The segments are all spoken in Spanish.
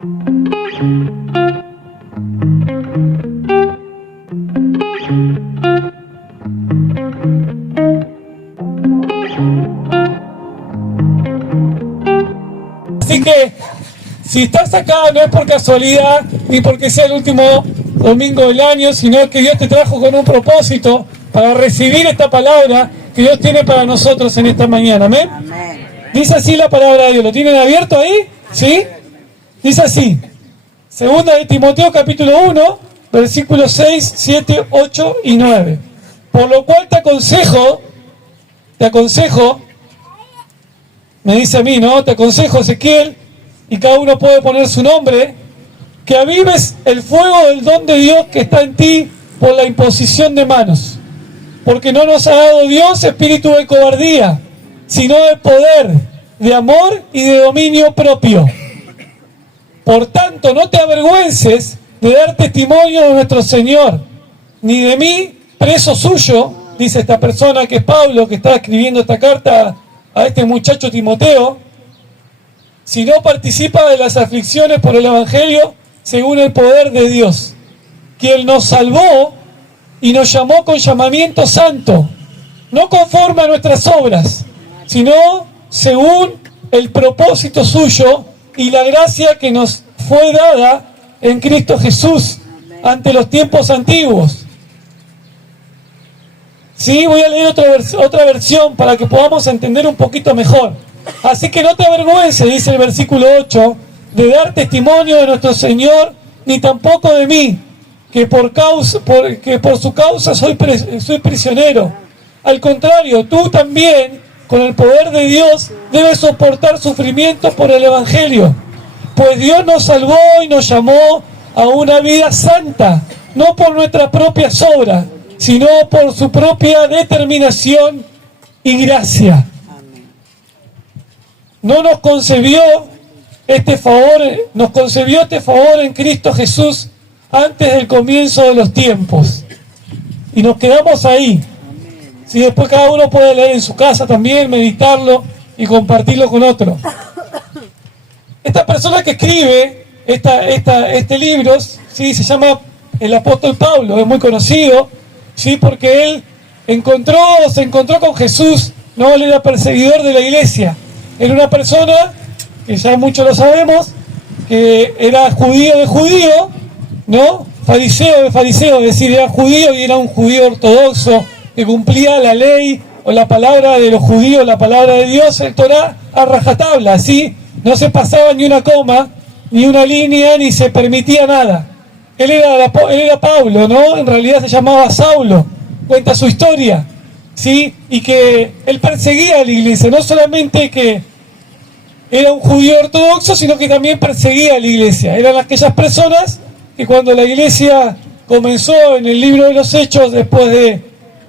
Así que, si estás acá no es por casualidad, ni porque sea el último domingo del año, sino que Dios te trajo con un propósito para recibir esta palabra que Dios tiene para nosotros en esta mañana. ¿Amén? Amén. Dice así la palabra de Dios. ¿Lo tienen abierto ahí? ¿Sí? Dice así. Segunda de Timoteo capítulo 1, versículos 6, 7, 8 y 9. Por lo cual te aconsejo, me dice a mí, ¿no? Te aconsejo, Ezequiel, y cada uno puede poner su nombre, que avives el fuego del don de Dios que está en ti por la imposición de manos. Porque no nos ha dado Dios espíritu de cobardía, sino de poder, de amor y de dominio propio. Por tanto, no te avergüences de dar testimonio de nuestro Señor, ni de mí, preso suyo, dice esta persona que es Pablo, que está escribiendo esta carta a este muchacho Timoteo, si no participa de las aflicciones por el Evangelio según el poder de Dios, quien nos salvó y nos llamó con llamamiento santo, no conforme a nuestras obras, sino según el propósito suyo y la gracia que nos fue dada en Cristo Jesús ante los tiempos antiguos. Sí, voy a leer otra versión para que podamos entender un poquito mejor. Así que no te avergüences, dice el versículo 8, de dar testimonio de nuestro Señor, ni tampoco de mí, que por su causa soy prisionero. Al contrario, tú también, con el poder de Dios, debes soportar sufrimientos por el Evangelio. Pues Dios nos salvó y nos llamó a una vida santa, no por nuestras propias obras, sino por su propia determinación y gracia. No nos concedió este favor en Cristo Jesús antes del comienzo de los tiempos. Y nos quedamos ahí. Si después cada uno puede leer en su casa también, meditarlo y compartirlo con otro. Esta persona que escribe este libro, ¿sí? Se llama el apóstol Pablo, es muy conocido, ¿sí? Porque él se encontró con Jesús, ¿no? Él era perseguidor de la iglesia. Era una persona, que ya muchos lo sabemos, que era judío de judío, ¿no? Fariseo de fariseo, es decir, era judío y era un judío ortodoxo que cumplía la ley o la palabra de los judíos, la palabra de Dios, el Torá, a rajatabla, así no se pasaba ni una coma, ni una línea, ni se permitía nada. Él era Pablo, ¿no? En realidad se llamaba Saulo, cuenta su historia, ¿sí? Y que él perseguía a la iglesia, no solamente que era un judío ortodoxo, sino que también perseguía a la iglesia. Eran aquellas personas que cuando la iglesia comenzó en el libro de los Hechos, después de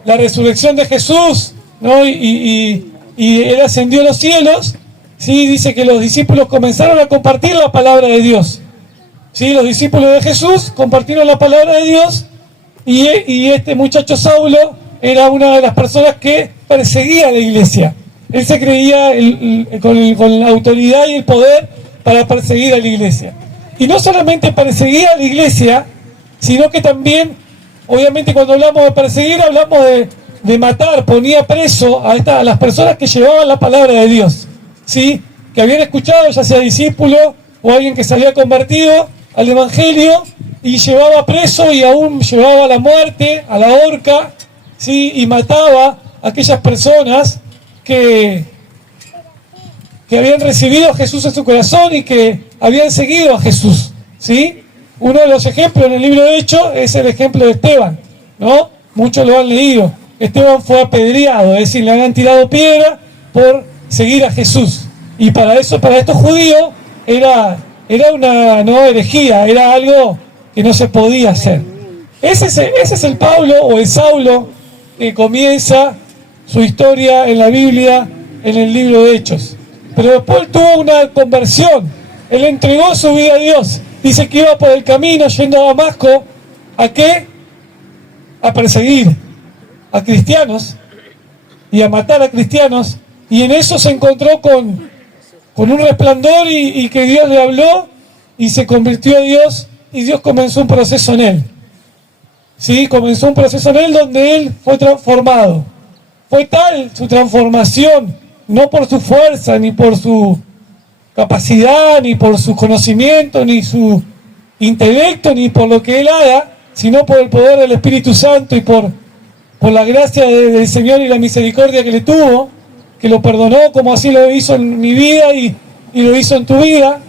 la resurrección de Jesús, ¿no? Y él ascendió a los cielos, ¿sí? Dice que los discípulos comenzaron a compartir la palabra de Dios. ¿Sí? Los discípulos de Jesús compartieron la palabra de Dios y este muchacho Saulo era una de las personas que perseguía a la iglesia. Él se creía con la autoridad y el poder para perseguir a la iglesia. Y no solamente perseguía a la iglesia, sino que también, obviamente cuando hablamos de perseguir, hablamos de matar, ponía preso a las personas que llevaban la palabra de Dios, ¿sí? Que habían escuchado, ya sea discípulo o alguien que se había convertido al Evangelio, y llevaba preso y aún llevaba a la muerte, a la horca, ¿sí? Y mataba a aquellas personas que habían recibido a Jesús en su corazón y que habían seguido a Jesús, ¿sí? Uno de los ejemplos en el libro de Hechos es el ejemplo de Esteban, ¿no? Muchos lo han leído. Esteban fue apedreado, es decir, le han tirado piedra por seguir a Jesús. Y para estos judíos era una herejía, era algo que no se podía hacer. Ese es el Pablo o el Saulo que comienza su historia en la Biblia, en el libro de Hechos. Pero después tuvo una conversión. Él entregó su vida a Dios. Dice que iba por el camino yendo a Damasco. ¿A qué? A perseguir a cristianos y a matar a cristianos. Y en eso se encontró con un resplandor y que Dios le habló y se convirtió a Dios y Dios comenzó un proceso en él. ¿Sí? Comenzó un proceso en él donde él fue transformado. Fue tal su transformación, no por su fuerza, ni por su capacidad, ni por su conocimiento, ni su intelecto, ni por lo que él haga, sino por el poder del Espíritu Santo y por la gracia del Señor y la misericordia que le tuvo, que lo perdonó como así lo hizo en mi vida y lo hizo en tu vida,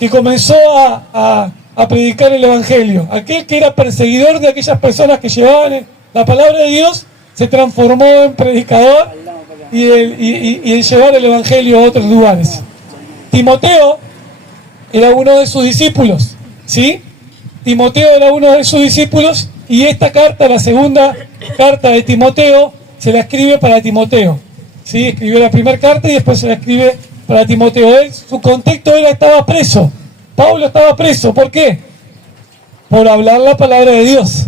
que comenzó a predicar el Evangelio. Aquel que era perseguidor de aquellas personas que llevaban la palabra de Dios, se transformó en predicador y en llevar el Evangelio a otros lugares. Timoteo era uno de sus discípulos, ¿sí? Timoteo era uno de sus discípulos y esta carta, la segunda carta de Timoteo, se la escribe para Timoteo, ¿sí? Escribió la primera carta y después se la escribe para Timoteo. Su contexto era, estaba preso. Pablo estaba preso. ¿Por qué? Por hablar la palabra de Dios,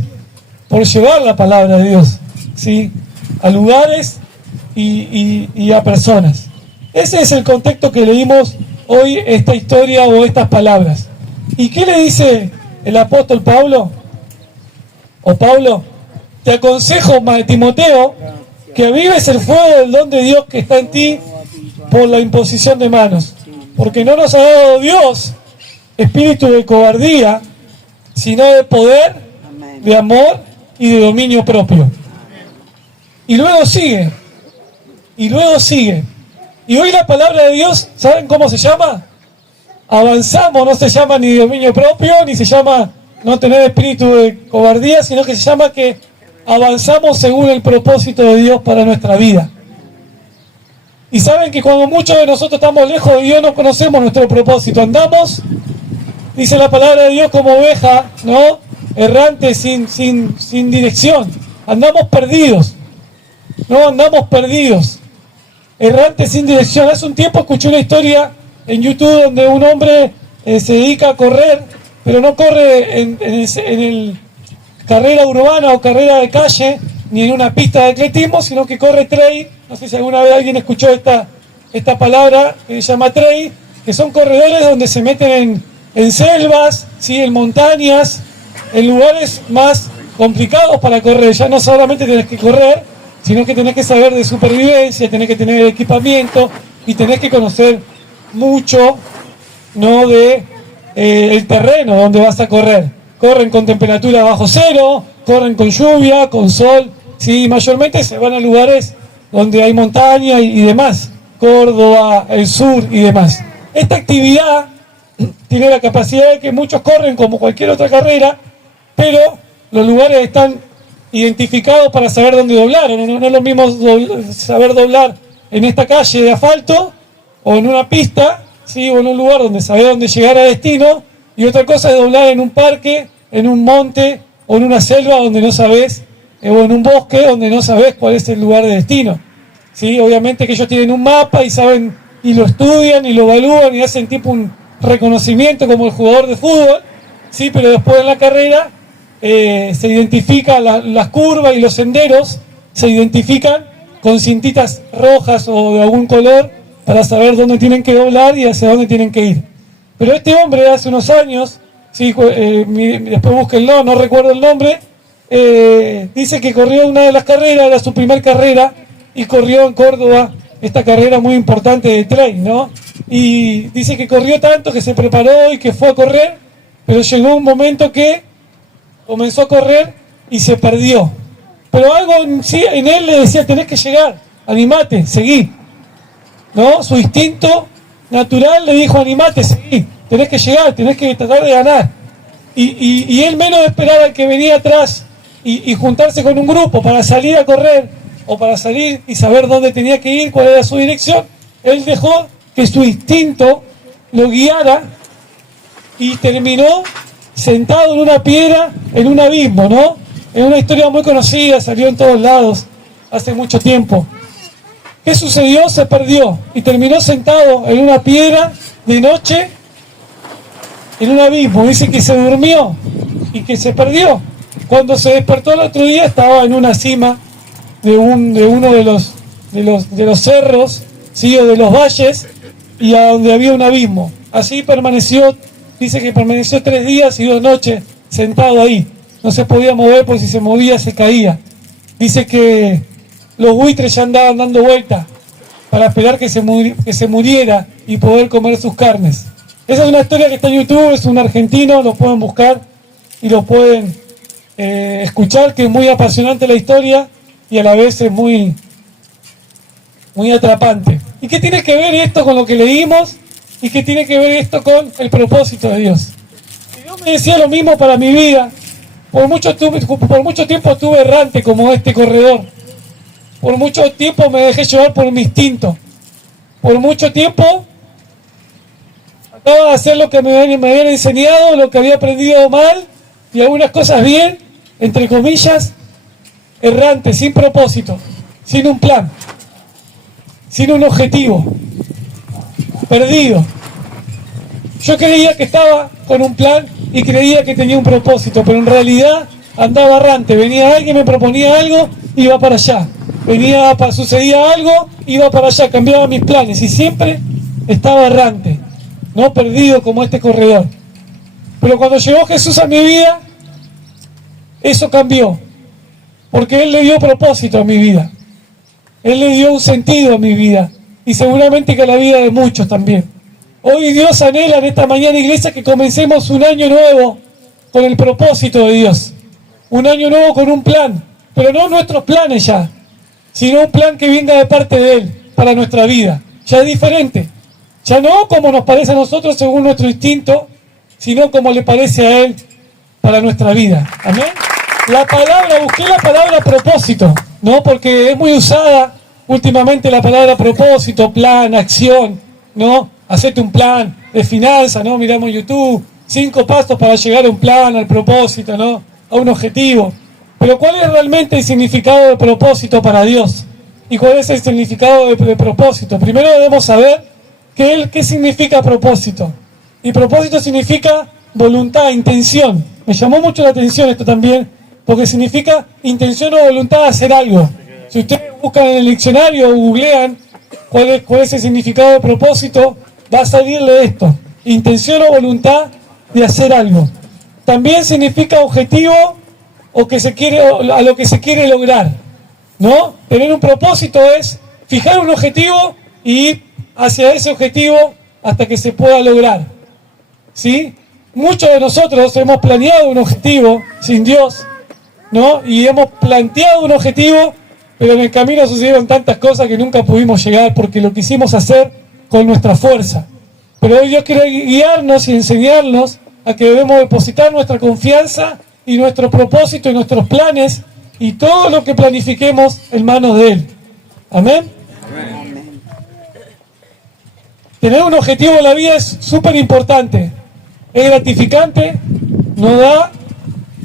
por llevar la palabra de Dios, ¿sí? A lugares y a personas. Ese es el contexto que leímos hoy, esta historia o estas palabras. ¿Y qué le dice el apóstol Pablo? O Pablo, te aconsejo, Timoteo, que avives el fuego del don de Dios que está en ti por la imposición de manos. Porque no nos ha dado Dios espíritu de cobardía, sino de poder, de amor y de dominio propio. Y luego sigue. Y luego sigue. Y hoy la palabra de Dios, ¿saben cómo se llama? Avanzamos, no se llama ni dominio propio, ni se llama no tener espíritu de cobardía, sino que se llama que avanzamos según el propósito de Dios para nuestra vida. Y saben que cuando muchos de nosotros estamos lejos de Dios no conocemos nuestro propósito. Andamos, dice la palabra de Dios, como oveja, ¿no? Errante, sin dirección. Andamos perdidos. No, andamos perdidos. Errante sin dirección. Hace un tiempo escuché una historia en YouTube donde un hombre se dedica a correr, pero no corre en el carrera urbana o carrera de calle, ni en una pista de atletismo, sino que corre trail. No sé si alguna vez alguien escuchó esta palabra que se llama trail, que son corredores donde se meten en selvas, ¿sí? En montañas, en lugares más complicados para correr. Ya no solamente tenés que correr, sino que tenés que saber de supervivencia, tenés que tener equipamiento y tenés que conocer mucho, ¿no? de el terreno donde vas a correr. Corren con temperatura bajo cero, corren con lluvia, con sol, ¿sí? Mayormente se van a lugares donde hay montaña y demás, Córdoba, el sur y demás. Esta actividad tiene la capacidad de que muchos corren como cualquier otra carrera, pero los lugares están identificados para saber dónde doblar. No es lo mismo saber doblar en esta calle de asfalto o en una pista, ¿sí? O en un lugar donde sabés dónde llegar a destino, y otra cosa es doblar en un parque, en un monte o en una selva donde no sabés, o en un bosque donde no sabés cuál es el lugar de destino, ¿sí? Obviamente que ellos tienen un mapa y saben, y lo estudian y lo evalúan y hacen tipo un reconocimiento como el jugador de fútbol, ¿sí? Pero después en la carrera se identifican las curvas y los senderos, se identifican con cintitas rojas o de algún color para saber dónde tienen que doblar y hacia dónde tienen que ir. Pero este hombre hace unos años, ¿sí? Después búsquenlo, no recuerdo el nombre, dice que corrió una de las carreras, era su primer carrera, y corrió en Córdoba esta carrera muy importante de trail, ¿no? Y dice que corrió tanto que se preparó y que fue a correr, pero llegó un momento que comenzó a correr y se perdió. Pero algo en él le decía, tenés que llegar, animate, seguí, ¿no? Su instinto natural le dijo, animate, seguí, tenés que llegar, tenés que tratar de ganar. Y él menos esperaba el que venía atrás y juntarse con un grupo para salir a correr o para salir y saber dónde tenía que ir, cuál era su dirección. Él dejó que su instinto lo guiara y terminó sentado en una piedra, en un abismo, ¿no? Es una historia muy conocida, salió en todos lados hace mucho tiempo. ¿Qué sucedió? Se perdió y terminó sentado en una piedra de noche, en un abismo. Dice que se durmió y que se perdió. Cuando se despertó el otro día estaba en una cima de uno de los cerros, ¿sí? O de los valles, y a donde había un abismo. Así permaneció dice que permaneció 3 días y 2 noches sentado ahí. No se podía mover porque si se movía se caía. Dice que los buitres ya andaban dando vueltas para esperar que se muriera y poder comer sus carnes. Esa es una historia que está en YouTube, es un argentino, lo pueden buscar y lo pueden escuchar, que es muy apasionante la historia y a la vez es muy atrapante. ¿Y qué tiene que ver esto con lo que leímos? ¿Y qué tiene que ver esto con el propósito de Dios? Y Dios me decía lo mismo para mi vida. Por mucho tiempo estuve errante como este corredor. Por mucho tiempo me dejé llevar por mi instinto. Por mucho tiempo trataba de hacer lo que me habían enseñado, lo que había aprendido mal y algunas cosas bien, entre comillas, errante, sin propósito, sin un plan, sin un objetivo, perdido. Yo creía que estaba con un plan y creía que tenía un propósito, pero en realidad andaba errante. Venía alguien, me proponía algo, iba para allá. Sucedía algo, iba para allá, cambiaba mis planes y siempre estaba errante, no perdido como este corredor. Pero cuando llegó Jesús a mi vida, eso cambió, porque Él le dio propósito a mi vida. Él le dio un sentido a mi vida y seguramente que a la vida de muchos también. Hoy Dios anhela en esta mañana, iglesia, que comencemos un año nuevo con el propósito de Dios. Un año nuevo con un plan, pero no nuestros planes ya, sino un plan que venga de parte de Él para nuestra vida. Ya es diferente. Ya no como nos parece a nosotros según nuestro instinto, sino como le parece a Él para nuestra vida. Amén. Busqué la palabra propósito, ¿no? Porque es muy usada últimamente la palabra propósito, plan, acción, ¿no? Hacete un plan de finanzas, ¿no? Miramos YouTube, 5 pasos para llegar a un plan, al propósito, ¿no? A un objetivo. Pero ¿cuál es realmente el significado de propósito para Dios? ¿Y cuál es el significado de propósito? Primero debemos saber qué significa propósito. Y propósito significa voluntad, intención. Me llamó mucho la atención esto también, porque significa intención o voluntad de hacer algo. Si ustedes buscan en el diccionario o googlean cuál es el significado de propósito, va a salirle esto: intención o voluntad de hacer algo. También significa objetivo o a lo que se quiere lograr, ¿no? Tener un propósito es fijar un objetivo y ir hacia ese objetivo hasta que se pueda lograr, ¿sí? Muchos de nosotros hemos planeado un objetivo sin Dios, ¿no? Y hemos planteado un objetivo, pero en el camino sucedieron tantas cosas que nunca pudimos llegar porque lo quisimos hacer con nuestra fuerza. Pero hoy Dios quiere guiarnos y enseñarnos a que debemos depositar nuestra confianza y nuestro propósito y nuestros planes y todo lo que planifiquemos en manos de Él. ¿Amén? Amén. Tener un objetivo en la vida es súper importante. Es gratificante, nos da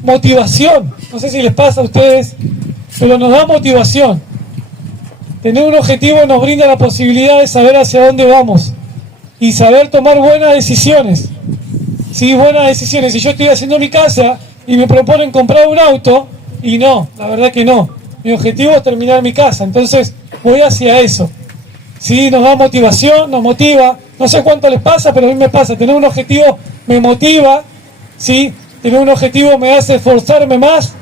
motivación. No sé si les pasa a ustedes, pero nos da motivación. Tener un objetivo nos brinda la posibilidad de saber hacia dónde vamos y saber tomar buenas decisiones. Sí, buenas decisiones. Si yo estoy haciendo mi casa y me proponen comprar un auto, y no, la verdad que no. Mi objetivo es terminar mi casa, entonces voy hacia eso. Sí, nos da motivación, nos motiva. No sé cuánto les pasa, pero a mí me pasa. Tener un objetivo me motiva, ¿sí? Tener un objetivo me hace esforzarme más.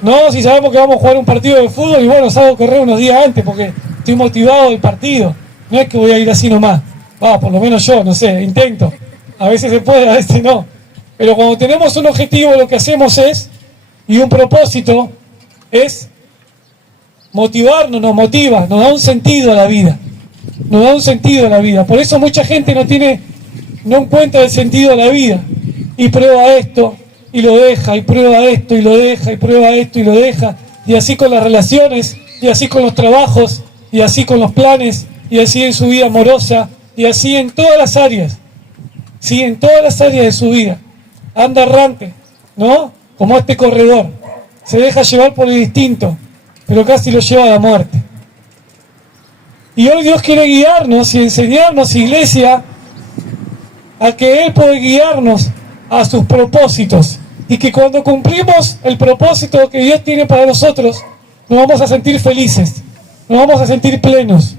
No, si sabemos que vamos a jugar un partido de fútbol y bueno, salgo a correr unos días antes porque estoy motivado del partido. No es que voy a ir así nomás. Por lo menos yo, no sé, intento. A veces se puede, a veces no. Pero cuando tenemos un objetivo, lo que hacemos y un propósito, es motivarnos, nos motiva, nos da un sentido a la vida. Nos da un sentido a la vida. Por eso mucha gente no encuentra el sentido a la vida. Y prueba esto, y lo deja, y prueba esto, y lo deja, y prueba esto, y lo deja. Y así con las relaciones, y así con los trabajos, y así con los planes, y así en su vida amorosa, y así en todas las áreas. Sí, en todas las áreas de su vida. Anda errante, ¿no? Como este corredor. Se deja llevar por el instinto, pero casi lo lleva a la muerte. Y hoy Dios quiere guiarnos y enseñarnos, iglesia, a que Él puede guiarnos a sus propósitos. Y que cuando cumplimos el propósito que Dios tiene para nosotros, nos vamos a sentir felices, nos vamos a sentir plenos,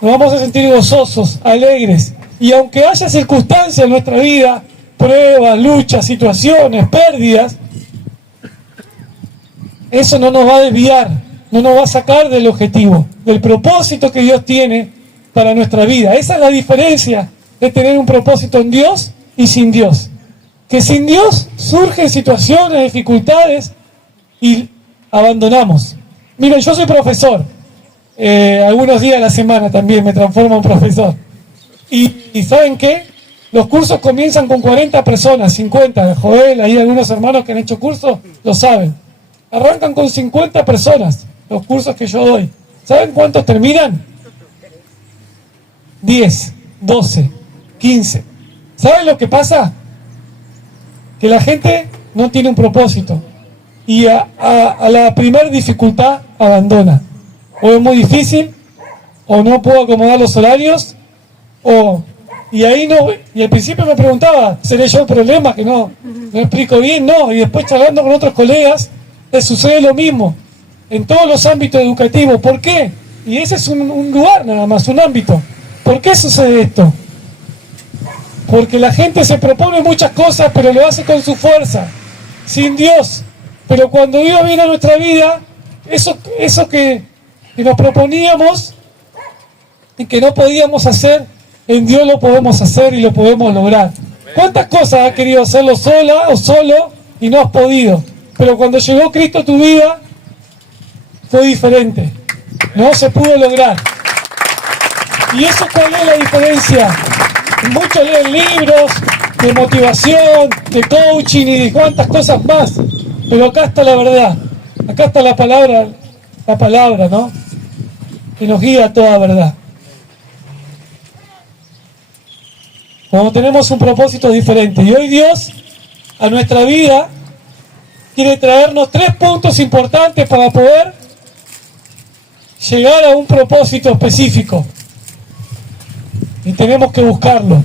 nos vamos a sentir gozosos, alegres. Y aunque haya circunstancias en nuestra vida, pruebas, luchas, situaciones, pérdidas, eso no nos va a desviar, no nos va a sacar del objetivo, del propósito que Dios tiene para nuestra vida. Esa es la diferencia de tener un propósito en Dios y sin Dios. Que sin Dios surgen situaciones, dificultades y abandonamos. Miren, yo soy profesor, algunos días a la semana también me transformo en profesor. Y ¿saben qué? Los cursos comienzan con 40 personas, 50. Joel, hay algunos hermanos que han hecho cursos, lo saben. Arrancan con 50 personas los cursos que yo doy. ¿Saben cuántos terminan? 10, 12, 15. ¿Saben lo que pasa? Que la gente no tiene un propósito y a la primera dificultad abandona. O es muy difícil, o no puedo acomodar los horarios, y ahí no. Y al principio me preguntaba, ¿seré yo el problema? Que no explico bien. No, y después charlando con otros colegas, les sucede lo mismo en todos los ámbitos educativos. ¿Por qué? Y ese es un lugar nada más, un ámbito. ¿Por qué sucede esto? Porque la gente se propone muchas cosas, pero lo hace con su fuerza, sin Dios. Pero cuando Dios viene a nuestra vida, eso que nos proponíamos y que no podíamos hacer, en Dios lo podemos hacer y lo podemos lograr. ¿Cuántas cosas has querido hacerlo sola o solo y no has podido? Pero cuando llegó Cristo a tu vida, fue diferente. No se pudo lograr. ¿Y eso cuál es la diferencia? Muchos leen libros de motivación, de coaching y de cuantas cosas más. Pero acá está la verdad. Acá está la palabra, ¿no? Que nos guía a toda verdad. Cuando tenemos un propósito diferente. Y hoy Dios, a nuestra vida, quiere traernos 3 puntos importantes para poder llegar a un propósito específico. Y tenemos que buscarlo.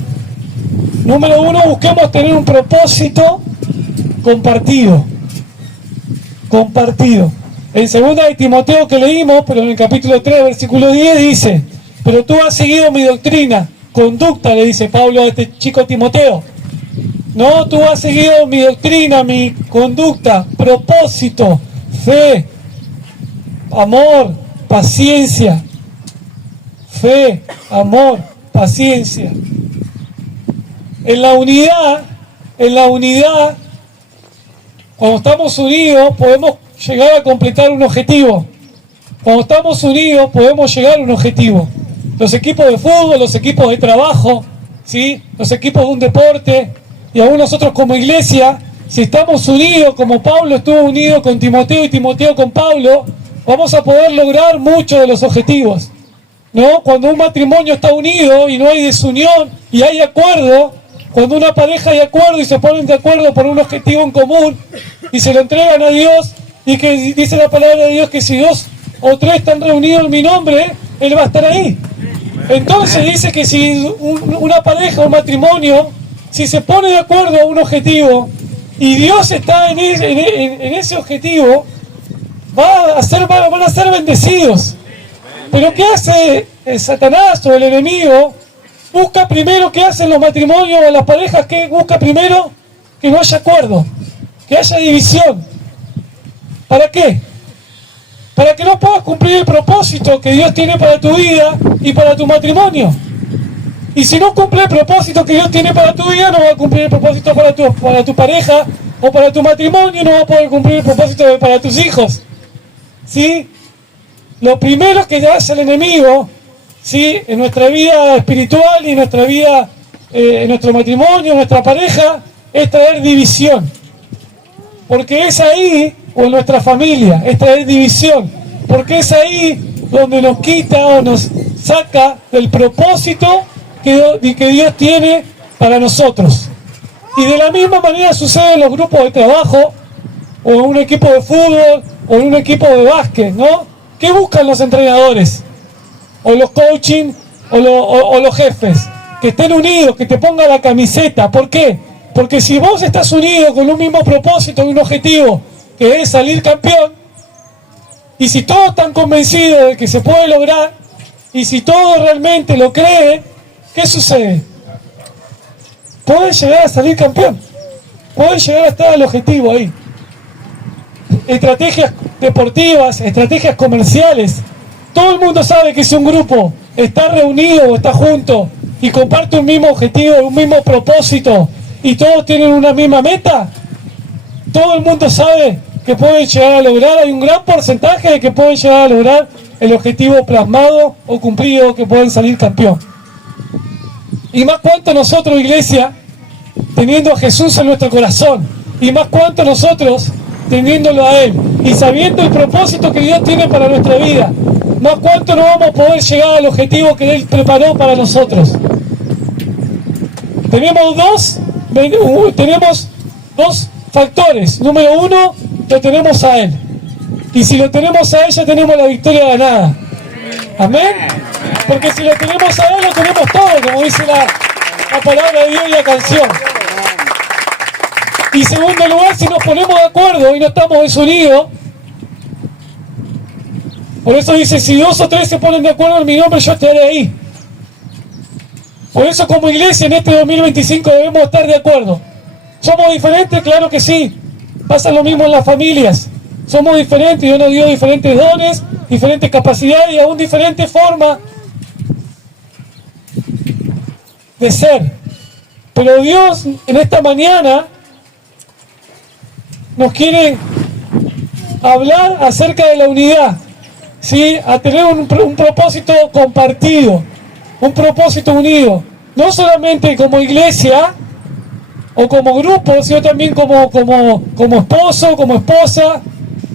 Número 1, busquemos tener un propósito compartido. Compartido. En 2 de Timoteo que leímos, pero en el capítulo 3, versículo 10 dice: pero tú has seguido mi doctrina, conducta, le dice Pablo a este chico Timoteo. No, tú has seguido mi doctrina, mi conducta, propósito, fe, amor, paciencia. Fe, amor, paciencia. En la unidad, cuando estamos unidos, podemos llegar a completar un objetivo. Cuando estamos unidos, podemos llegar a un objetivo. Los equipos de fútbol, los equipos de trabajo, ¿sí? Los equipos de un deporte, y aún nosotros como iglesia, si estamos unidos, como Pablo estuvo unido con Timoteo y Timoteo con Pablo, vamos a poder lograr muchos de los objetivos, ¿no? Cuando un matrimonio está unido y no hay desunión y hay acuerdo, cuando una pareja hay acuerdo y se ponen de acuerdo por un objetivo en común y se lo entregan a Dios, y que dice la palabra de Dios que si 2 o 3 están reunidos en mi nombre, Él va a estar ahí. Entonces dice que si una pareja, un matrimonio, si se pone de acuerdo a un objetivo y Dios está en ese objetivo, van a ser bendecidos. Pero ¿qué hace Satanás o el enemigo? Busca primero, ¿qué hacen los matrimonios o las parejas? ¿Qué busca primero? Que no haya acuerdo, que haya división. ¿Para qué? Para que no puedas cumplir el propósito que Dios tiene para tu vida y para tu matrimonio. Y si no cumple el propósito que Dios tiene para tu vida, no va a cumplir el propósito para tu pareja o para tu matrimonio, no va a poder cumplir el propósito para tus hijos. ¿Sí? Lo primero que hace el enemigo, ¿sí?, en nuestra vida espiritual y en nuestra vida, en nuestro matrimonio, en nuestra pareja, es traer división. Porque es ahí, o en nuestra familia, es traer división. Porque es ahí donde nos quita o nos saca del propósito que Dios tiene para nosotros. Y de la misma manera sucede en los grupos de trabajo, o en un equipo de fútbol, o en un equipo de básquet, ¿no? ¿Qué buscan los entrenadores? O los coaching, o los jefes. Que estén unidos, que te pongan la camiseta. ¿Por qué? Porque si vos estás unido con un mismo propósito y un objetivo, que es salir campeón, y si todos están convencidos de que se puede lograr, y si todos realmente lo creen, ¿qué sucede? podés llegar a salir campeón, podés llegar a estar al objetivo ahí. Estrategias deportivas, estrategias comerciales. Todo el mundo sabe que si un grupo está reunido o está junto y comparte un mismo objetivo, un mismo propósito y todos tienen una misma meta, todo el mundo sabe que pueden llegar a lograr, hay un gran porcentaje de que pueden llegar a lograr el objetivo plasmado o cumplido, que pueden salir campeón. Y más cuanto nosotros, iglesia, teniendo a Jesús en nuestro corazón, y más cuanto nosotros teniéndolo a Él y sabiendo el propósito que Dios tiene para nuestra vida, más cuánto no vamos a poder llegar al objetivo que Él preparó para nosotros. Tenemos dos factores. Número uno, lo tenemos a Él. Y si lo tenemos a Él, ya tenemos la victoria ganada. Amén. Porque si lo tenemos a Él, lo tenemos todo, como dice la palabra de Dios y la canción. Y segundo lugar, si nos ponemos de acuerdo y no estamos desunidos, por eso dice, si 2 o 3 se ponen de acuerdo en mi nombre, yo estaré ahí. Por eso como iglesia en este 2025 debemos estar de acuerdo. ¿Somos diferentes? Claro que sí. Pasa lo mismo en las familias. Somos diferentes, Dios nos dio diferentes dones, diferentes capacidades y aún diferentes formas de ser. Pero Dios en esta mañana nos quiere hablar acerca de la unidad, ¿sí? A tener un propósito compartido, un propósito unido, no solamente como iglesia o como grupo, sino también como esposo, como esposa,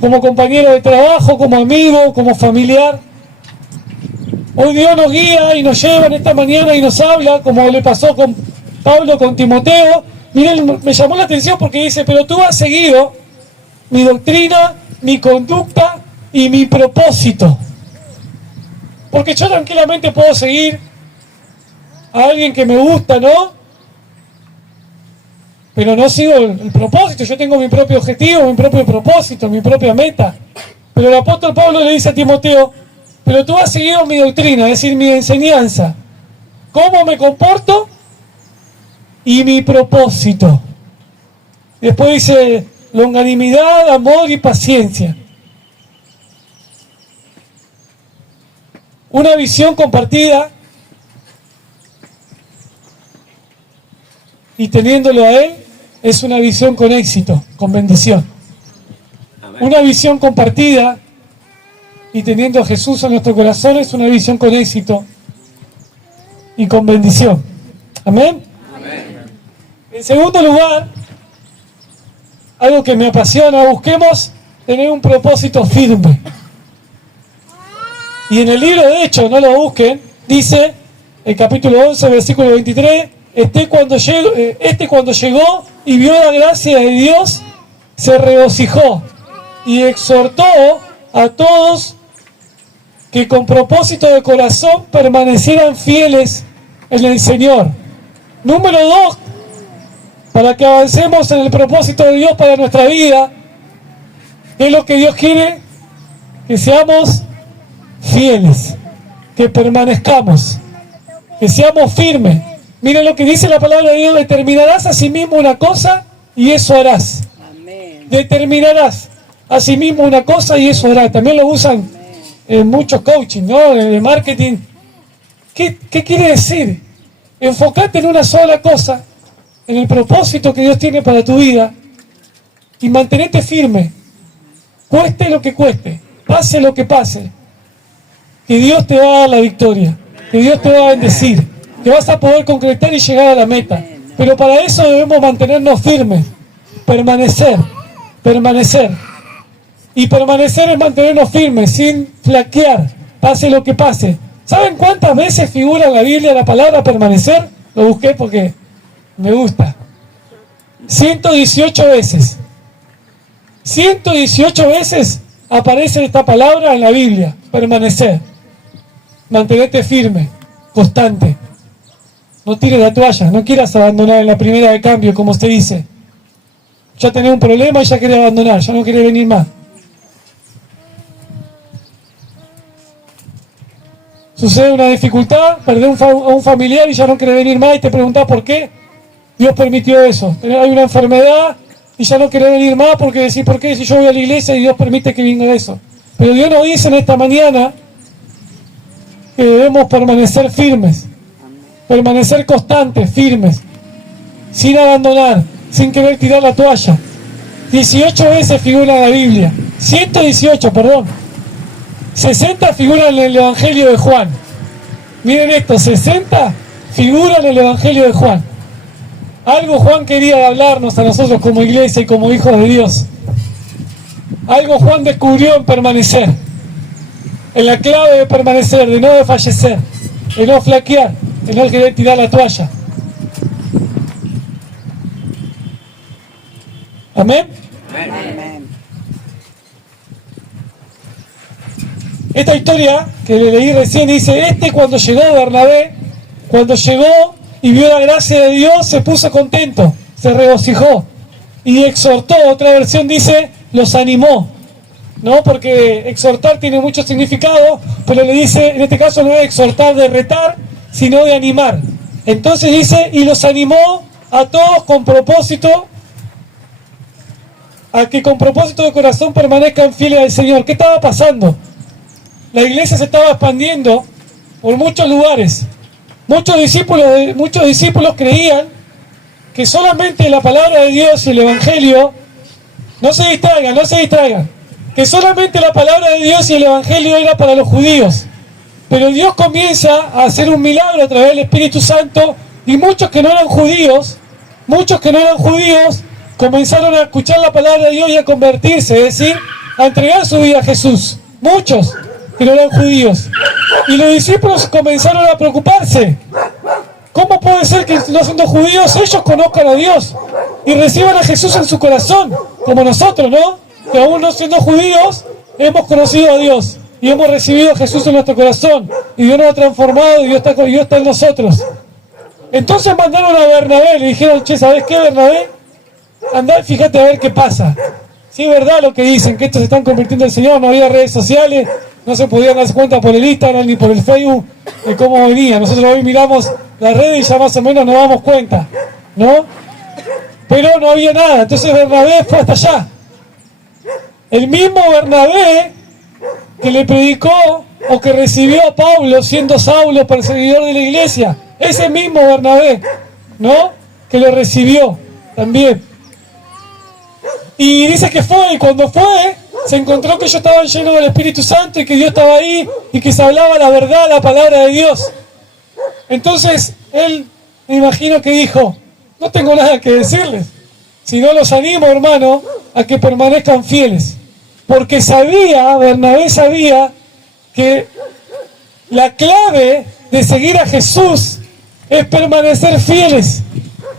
como compañero de trabajo, como amigo, como familiar. Hoy Dios nos guía y nos lleva en esta mañana y nos habla, como le pasó con Pablo, con Timoteo. Miren, me llamó la atención porque dice, pero tú has seguido mi doctrina, mi conducta y mi propósito. Porque yo tranquilamente puedo seguir a alguien que me gusta, ¿no? Pero no sigo el propósito. Yo tengo mi propio objetivo, mi propio propósito, mi propia meta. Pero el apóstol Pablo le dice a Timoteo, pero tú has seguido mi doctrina, es decir, mi enseñanza. ¿Cómo me comporto? Y mi propósito. Después dice longanimidad, amor y paciencia. Una visión compartida y teniéndolo a Él es una visión con éxito, con bendición. Amén. Una visión compartida y teniendo a Jesús en nuestro corazón es una visión con éxito y con bendición. Amén. En segundo lugar, algo que me apasiona, busquemos tener un propósito firme. Y en el libro de Hechos, no lo busquen, dice, el capítulo 11, versículo 23, cuando llegó y vio la gracia de Dios, se regocijó y exhortó a todos que con propósito de corazón permanecieran fieles en el Señor. Número 2, para que avancemos en el propósito de Dios para nuestra vida, es lo que Dios quiere, que seamos fieles, que permanezcamos, que seamos firmes. Miren lo que dice la palabra de Dios, determinarás a sí mismo una cosa y eso harás. Amén. Determinarás a sí mismo una cosa y eso harás. También lo usan en muchos coaching, ¿no? En el marketing. ¿Qué quiere decir? Enfocate en una sola cosa, en el propósito que Dios tiene para tu vida y mantenete firme, cueste lo que cueste, pase lo que pase, que Dios te va a dar la victoria, que Dios te va a bendecir, que vas a poder concretar y llegar a la meta. Pero para eso debemos mantenernos firmes, permanecer. Y permanecer es mantenernos firmes, sin flaquear, pase lo que pase. ¿Saben cuántas veces figura en la Biblia la palabra permanecer? Lo busqué porque me gusta. 118 veces. 118 veces aparece esta palabra en la Biblia, permanecer. Mantenerte firme, constante. No tires la toalla, no quieras abandonar en la primera de cambio, como usted dice. Ya tenés un problema y ya querés abandonar, ya no querés venir más. Sucede una dificultad, perdés a un familiar y ya no querés venir más y te preguntás por qué. Dios permitió eso. Hay una enfermedad y ya no querés venir más porque decís, ¿por qué si yo voy a la iglesia y Dios permite que venga eso? Pero Dios nos dice en esta mañana que debemos permanecer firmes, permanecer constantes, firmes, sin abandonar, sin querer tirar la toalla. 18 veces figura en la Biblia, 118, perdón. 60 figuran en el Evangelio de Juan. Miren esto, 60 figuran en el Evangelio de Juan. Algo Juan quería hablarnos a nosotros como iglesia y como hijos de Dios. Algo Juan descubrió en permanecer. En la clave de permanecer, de no desfallecer, de no flaquear, de no querer tirar la toalla. ¿Amén? Amén. Esta historia que le leí recién dice, cuando llegó Bernabé, cuando llegó y vio la gracia de Dios, se puso contento, se regocijó y exhortó. Otra versión dice, los animó, ¿no? Porque exhortar tiene mucho significado, pero le dice, en este caso no es exhortar de retar, sino de animar. Entonces dice, y los animó a todos con propósito, a que con propósito de corazón permanezcan fieles al Señor. ¿Qué estaba pasando? La iglesia se estaba expandiendo por muchos lugares. Muchos discípulos creían que solamente la palabra de Dios y el Evangelio, no se distraigan, que solamente la palabra de Dios y el Evangelio era para los judíos. Pero Dios comienza a hacer un milagro a través del Espíritu Santo y muchos que no eran judíos, comenzaron a escuchar la palabra de Dios y a convertirse, es decir, a entregar su vida a Jesús. Muchos que no eran judíos. Y los discípulos comenzaron a preocuparse. ¿Cómo puede ser que no siendo judíos ellos conozcan a Dios y reciban a Jesús en su corazón? Como nosotros, ¿no? Que aún no siendo judíos hemos conocido a Dios y hemos recibido a Jesús en nuestro corazón. Y Dios nos ha transformado y Dios está en nosotros. Entonces mandaron a Bernabé, le dijeron, che, ¿sabés qué, Bernabé? Andá, fíjate a ver qué pasa. Si es verdad lo que dicen, que estos se están convirtiendo en el Señor, no había redes sociales, no se podían dar cuenta por el Instagram ni por el Facebook de cómo venía. Nosotros hoy miramos las redes y ya más o menos nos damos cuenta, ¿no? Pero no había nada, entonces Bernabé fue hasta allá. El mismo Bernabé que le predicó o que recibió a Pablo siendo Saulo, perseguidor de la iglesia, ese mismo Bernabé, ¿no? Que lo recibió también. Y dice que fue, y cuando fue, se encontró que ellos estaban llenos del Espíritu Santo y que Dios estaba ahí y que se hablaba la verdad, la palabra de Dios. Entonces, él, me imagino que dijo, no tengo nada que decirles, sino los animo, hermano, a que permanezcan fieles. Porque Bernabé sabía que la clave de seguir a Jesús es permanecer fieles,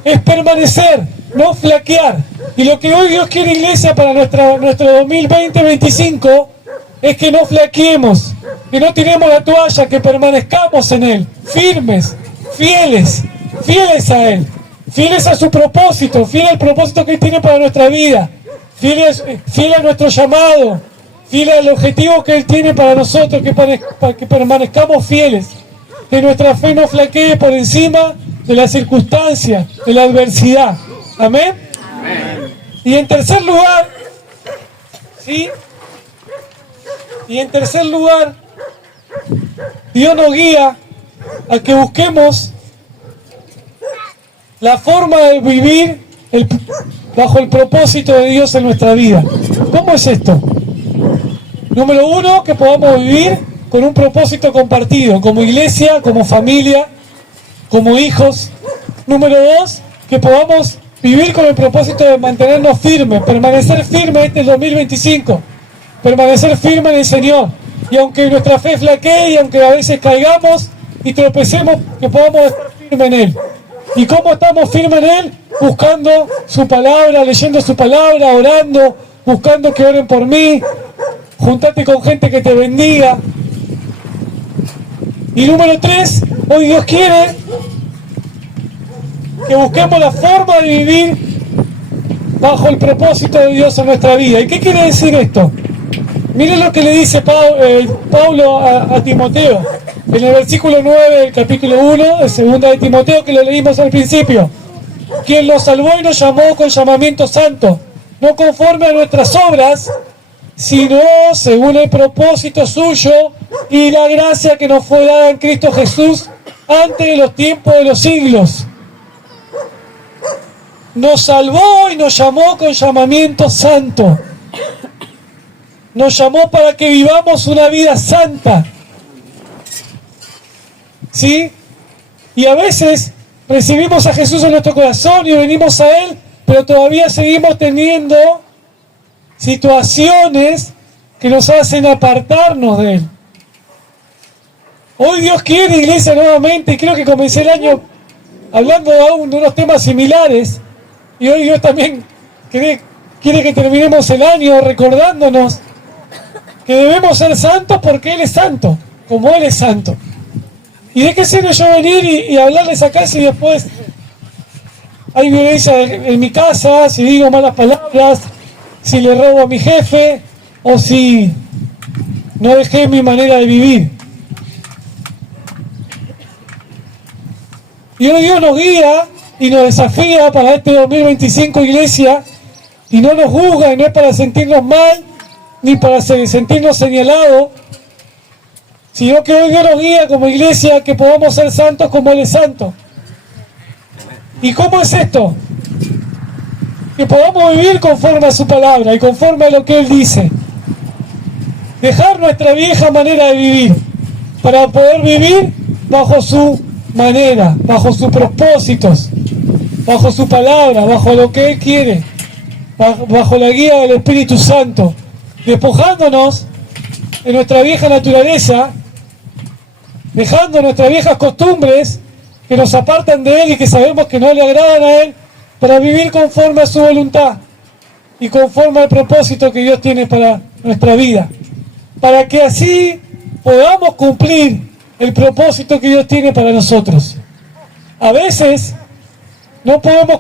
es permanecer, no flaquear. Y lo que hoy Dios quiere, iglesia, para nuestro 2020-25 es que no flaqueemos, que no tiremos la toalla, que permanezcamos en Él, firmes, fieles a Él, fieles a su propósito, fieles al propósito que Él tiene para nuestra vida, fieles a nuestro llamado, fieles al objetivo que Él tiene para nosotros, para que permanezcamos fieles, que nuestra fe no flaquee por encima de las circunstancias, de la adversidad. Amén. Amén. Y en tercer lugar, ¿sí? Dios nos guía a que busquemos la forma de vivir bajo el propósito de Dios en nuestra vida. ¿Cómo es esto? Número uno, que podamos vivir con un propósito compartido, como iglesia, como familia, como hijos. Número dos, que podamos vivir con el propósito de mantenernos firmes, permanecer firmes este 2025, permanecer firmes en el Señor. Y aunque nuestra fe flaquee y aunque a veces caigamos y tropecemos, que podamos estar firmes en Él. ¿Y cómo estamos firmes en Él? Buscando su palabra, leyendo su palabra, orando, buscando que oren por mí, juntate con gente que te bendiga. Y número tres, hoy Dios quiere que busquemos la forma de vivir bajo el propósito de Dios en nuestra vida. ¿Y qué quiere decir esto? Miren lo que le dice Pablo a Timoteo en el versículo 9 del capítulo 1 de 2 de Timoteo, que lo leímos al principio. quien nos salvó y nos llamó con llamamiento santo, no conforme a nuestras obras, sino según el propósito suyo y la gracia que nos fue dada en Cristo Jesús antes de los tiempos de los siglos. Nos salvó y nos llamó con llamamiento santo. Nos llamó para que vivamos una vida santa. ¿Sí? Y a veces recibimos a Jesús en nuestro corazón y venimos a Él, pero todavía seguimos teniendo situaciones que nos hacen apartarnos de Él. Hoy Dios quiere, iglesia, nuevamente, y creo que comencé el año hablando aún de unos temas similares, y hoy Dios también quiere que terminemos el año recordándonos que debemos ser santos porque Él es santo, como Él es santo. ¿Y de qué sirve yo venir y hablarles acá si después hay violencia en mi casa, si digo malas palabras, si le robo a mi jefe o si no dejé mi manera de vivir? Y hoy Dios nos guía y nos desafía para este 2025, iglesia, y no nos juzga, y no es para sentirnos mal, ni para sentirnos señalados, sino que hoy Dios nos guía como iglesia que podamos ser santos como Él es santo. ¿Y cómo es esto? Que podamos vivir conforme a su palabra y conforme a lo que Él dice. Dejar nuestra vieja manera de vivir para poder vivir bajo su manera, bajo sus propósitos, bajo su palabra, bajo lo que Él quiere, bajo la guía del Espíritu Santo, despojándonos de nuestra vieja naturaleza, dejando nuestras viejas costumbres que nos apartan de Él y que sabemos que no le agradan a Él, para vivir conforme a su voluntad y conforme al propósito que Dios tiene para nuestra vida, para que así podamos cumplir el propósito que Dios tiene para nosotros. A veces no podemos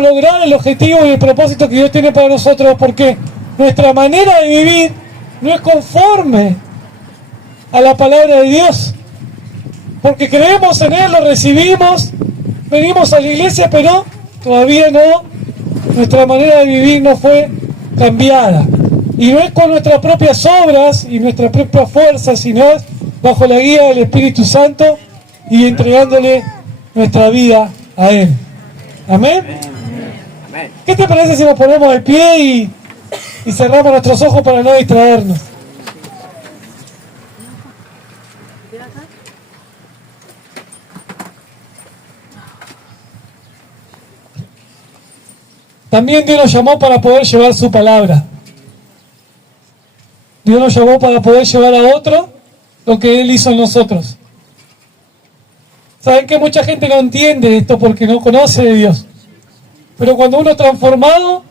lograr el objetivo y el propósito que Dios tiene para nosotros porque nuestra manera de vivir no es conforme a la palabra de Dios, porque creemos en Él, lo recibimos, venimos a la iglesia, pero todavía no, nuestra manera de vivir no fue cambiada. Y no es con nuestras propias obras y nuestras propias fuerzas, sino es bajo la guía del Espíritu Santo y entregándole nuestra vida a Él. Amén. ¿Qué te parece si nos ponemos de pie y cerramos nuestros ojos para no distraernos? También Dios nos llamó para poder llevar su palabra. Dios nos llamó para poder llevar a otro lo que Él hizo en nosotros. Saben que mucha gente no entiende esto porque no conoce de Dios. Pero cuando uno es transformado,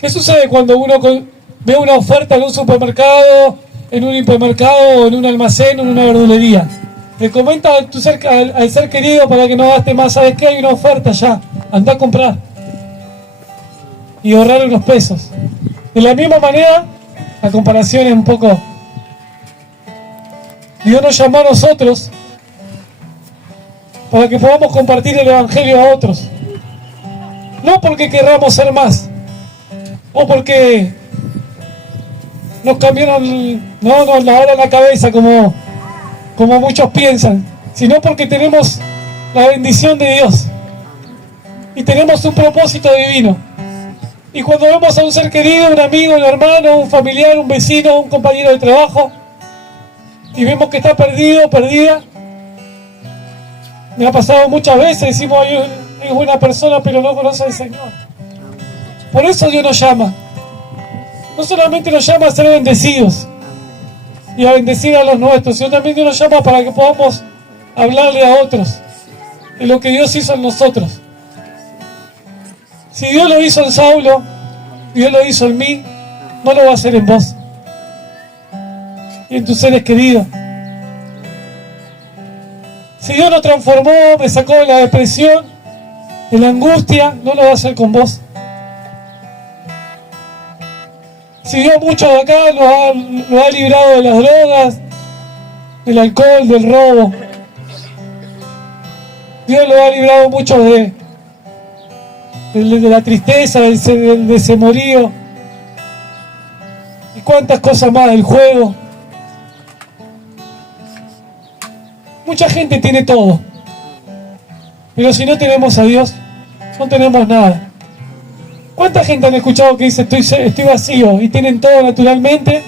¿qué sucede cuando uno ve una oferta en un supermercado, en un hipermercado, en un almacén, en una verdulería? Le comenta al ser querido para que no gaste más. ¿Sabes qué? Hay una oferta ya. Anda a comprar. Y ahorrar unos pesos. De la misma manera, la comparación es un poco... Dios nos llamó a nosotros para que podamos compartir el Evangelio a otros. No porque querramos ser más, o porque nos cambiaron, ahora la cabeza como muchos piensan, sino porque tenemos la bendición de Dios y tenemos un propósito divino. Y cuando vemos a un ser querido, un amigo, un hermano, un familiar, un vecino, un compañero de trabajo, y vemos que está perdido, perdida, me ha pasado muchas veces, decimos, es buena persona, pero no conoce al Señor. Por eso Dios nos llama. No solamente nos llama a ser bendecidos y a bendecir a los nuestros, sino también Dios nos llama para que podamos hablarle a otros de lo que Dios hizo en nosotros. Si Dios lo hizo en Saulo, Dios lo hizo en mí, no lo va a hacer en vos y en tus seres queridos. Si Dios nos transformó, me sacó de la depresión, de la angustia, no lo va a hacer con vos. Si Dios mucho de acá lo ha librado de las drogas, del alcohol, del robo, Dios lo ha librado mucho de de la tristeza, del desamorío, y cuántas cosas más, del juego. Mucha gente tiene todo, pero si no tenemos a Dios, no tenemos nada. ¿Cuánta gente han escuchado que dice estoy vacío? Y tienen todo naturalmente.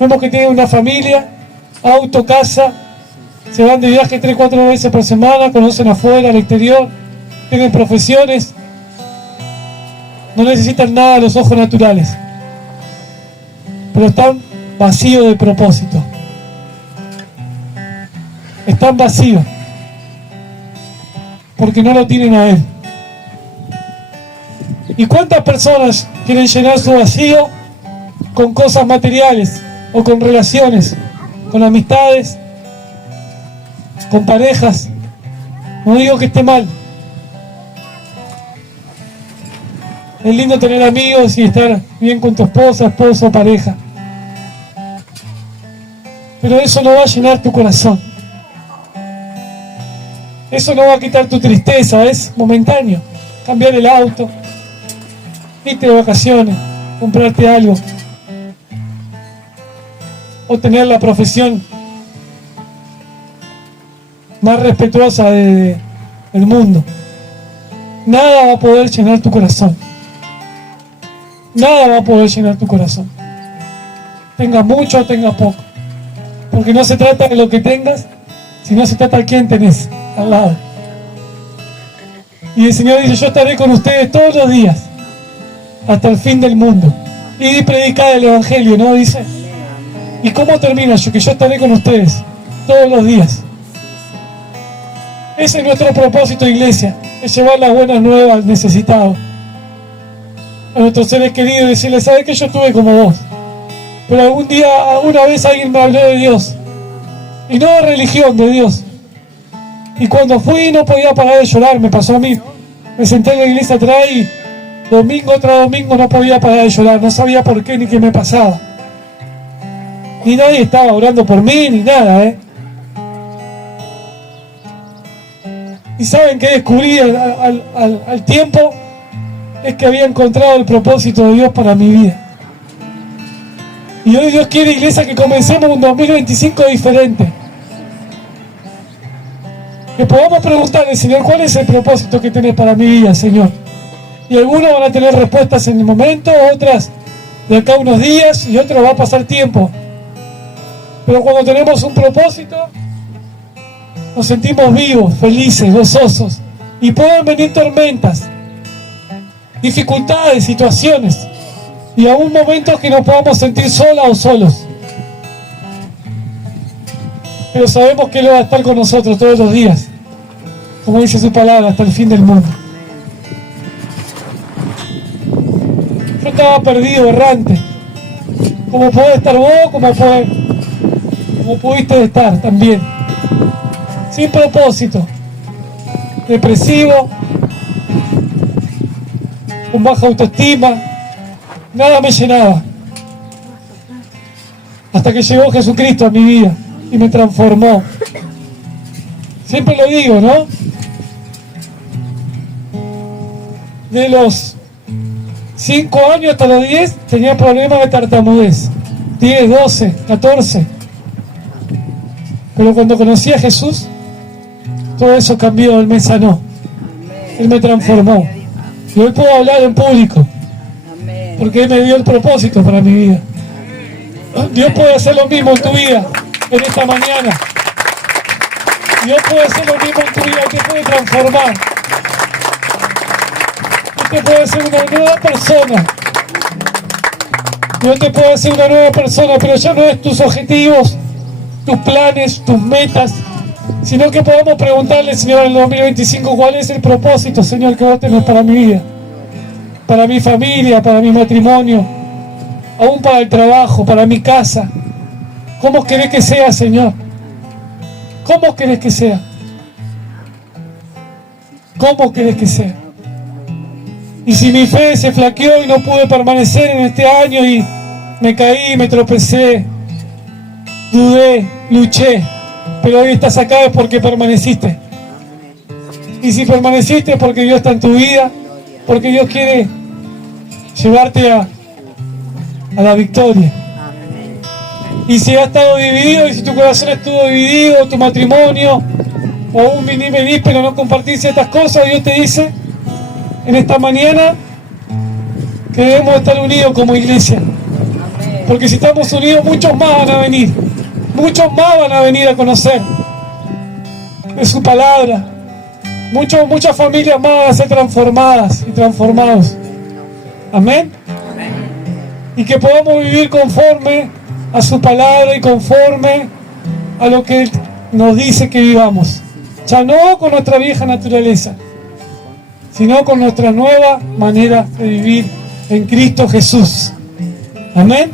Vemos que tienen una familia, auto, casa, se van de viaje 3-4 veces por semana, conocen afuera, al exterior, tienen profesiones, no necesitan nada a los ojos naturales, pero están vacíos de propósito. Están vacíos porque no lo tienen a Él. ¿Y cuántas personas quieren llenar su vacío con cosas materiales o con relaciones, con amistades, con parejas? No digo que esté mal. Es lindo tener amigos y estar bien con tu esposa, esposo, pareja. Pero eso no va a llenar tu corazón. Eso no va a quitar tu tristeza, es momentáneo. Cambiar el auto, irte de vacaciones, comprarte algo, o tener la profesión más respetuosa del mundo. Nada va a poder llenar tu corazón. Nada va a poder llenar tu corazón. Tenga mucho o tenga poco. Porque no se trata de lo que tengas, sino se trata de quién tenés al lado. Y el Señor dice, yo estaré con ustedes todos los días, hasta el fin del mundo. Y predicar el Evangelio, ¿no? Dice. ¿Y cómo termina? Que yo estaré con ustedes todos los días. Ese es nuestro propósito, iglesia, es llevar las buenas nuevas al necesitado, a nuestros seres queridos, y decirles, ¿sabes que yo estuve como vos? Pero algún día, alguna vez alguien me habló de Dios, y no de religión, de Dios. Y cuando fui no podía parar de llorar, me pasó a mí. Me senté en la iglesia atrás y domingo tras domingo no podía parar de llorar, no sabía por qué ni qué me pasaba. Ni nadie estaba orando por mí, ni nada, Y saben que descubrí al tiempo, es que había encontrado el propósito de Dios para mi vida. Y hoy Dios quiere, iglesia, que comencemos un 2025 diferente. Que podamos preguntarle, Señor, ¿cuál es el propósito que tenés para mi vida, Señor? Y algunos van a tener respuestas en el momento, otras de acá a unos días, y otros va a pasar tiempo. Pero cuando tenemos un propósito, nos sentimos vivos, felices, gozosos. Y pueden venir tormentas, dificultades, situaciones, y aún momentos que nos podamos sentir solas o solos. Pero sabemos que Él va a estar con nosotros todos los días, como dice su palabra, hasta el fin del mundo. Yo estaba perdido, errante, como podés estar vos, como pudiste estar también, sin propósito, depresivo, con baja autoestima, nada me llenaba, hasta que llegó Jesucristo a mi vida y me transformó. Siempre lo digo, ¿no? De los 5 años hasta los 10 tenía problemas de tartamudez, 10, 12, 14, pero cuando conocí a Jesús, todo eso cambió, Él me sanó, Él me transformó, y hoy puedo hablar en público, porque Él me dio el propósito para mi vida. Dios puede hacer lo mismo en tu vida, en esta mañana. Dios puede hacer lo mismo en tu vida, Él te puede transformar. Él te puede hacer una nueva persona. Dios te puede hacer una nueva persona, pero ya no es tus objetivos, tus planes, tus metas, sino que podamos preguntarle, Señor, en el 2025, ¿cuál es el propósito, Señor, que vos tenés para mi vida? Para mi familia, para mi matrimonio, aún para el trabajo, para mi casa. ¿Cómo querés que sea, Señor? ¿Cómo querés que sea? ¿Cómo querés que sea? Y si mi fe se flaqueó y no pude permanecer en este año y me caí, me tropecé, dudé, luché, pero hoy estás acá es porque permaneciste. Y si permaneciste es porque Dios está en tu vida porque Dios quiere llevarte a la victoria. Y si has estado dividido, y si tu corazón estuvo dividido, tu matrimonio, o aún venís pero no compartís ciertas cosas, Dios te dice en esta mañana que debemos estar unidos como iglesia. Porque si estamos unidos, muchos más van a venir. Muchos más van a venir a conocer de su palabra. Muchas familias más van a ser transformadas y transformados. Amén. Y que podamos vivir conforme a su palabra y conforme a lo que Él nos dice que vivamos. Ya no con nuestra vieja naturaleza, sino con nuestra nueva manera de vivir en Cristo Jesús. Amén.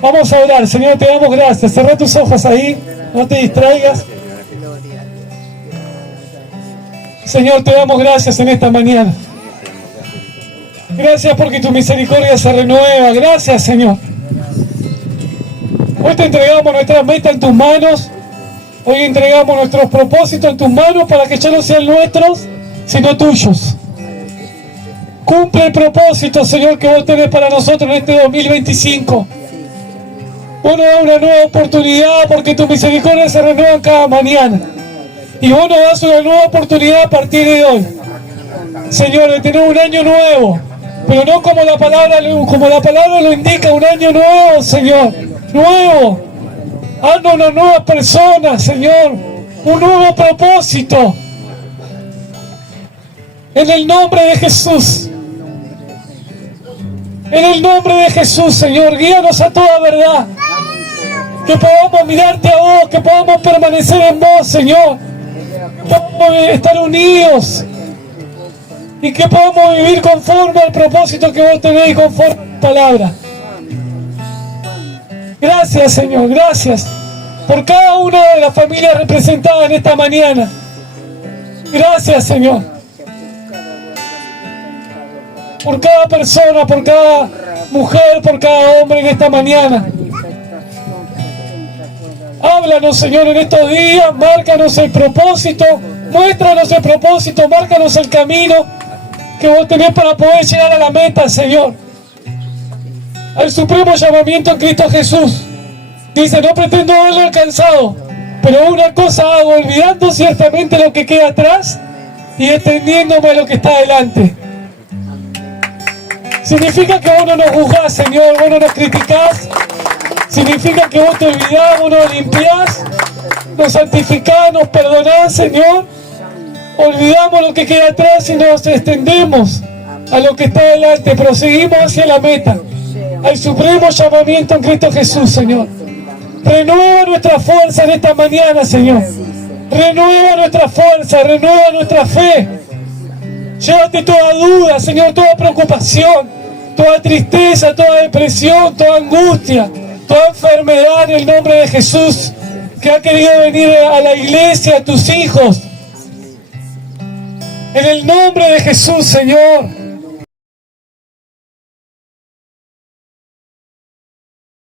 Vamos a orar. Señor, te damos gracias. Cerrá tus ojos ahí, no te distraigas. Señor, te damos gracias en esta mañana. Gracias porque tu misericordia se renueva. Gracias, Señor. Hoy te entregamos nuestra meta en tus manos. Hoy entregamos nuestros propósitos en tus manos para que ya no sean nuestros, sino tuyos. Cumple el propósito, Señor, que vos tenés para nosotros en este 2025. Vos nos das una nueva oportunidad porque tu misericordia se renueva cada mañana. Y vos nos das una nueva oportunidad a partir de hoy. Señor, de tener un año nuevo. Pero no como la palabra lo indica, un año nuevo, Señor. Nuevo. Haznos una nueva persona, Señor. Un nuevo propósito. En el nombre de Jesús. En el nombre de Jesús, Señor. Guíanos a toda verdad. Que podamos mirarte a vos, que podamos permanecer en vos, Señor. Que podamos estar unidos. Y que podamos vivir conforme al propósito que vos tenés y conforme a tu palabra. Gracias, Señor, gracias por cada una de las familias representadas en esta mañana. Gracias, Señor. Por cada persona, por cada mujer, por cada hombre en esta mañana. Háblanos, Señor, en estos días, márcanos el propósito, muéstranos el propósito, márcanos el camino que vos tenés para poder llegar a la meta, Señor. Al supremo llamamiento en Cristo Jesús. Dice, no pretendo haberlo alcanzado, pero una cosa hago, olvidando ciertamente lo que queda atrás y extendiéndome a lo que está adelante. Significa que vos no nos juzgás, Señor, vos no nos criticás. Significa que vos te olvidás, vos nos limpiás, nos santificás, nos perdonás, Señor. Olvidamos lo que queda atrás y nos extendemos a lo que está adelante. Proseguimos hacia la meta, al supremo llamamiento en Cristo Jesús, Señor. Renueva nuestra fuerza en esta mañana, Señor. Renueva nuestra fuerza, renueva nuestra fe. Llévate toda duda, Señor, toda preocupación, toda tristeza, toda depresión, toda angustia, toda enfermedad en el nombre de Jesús que ha querido venir a la iglesia, a tus hijos. En el nombre de Jesús, Señor.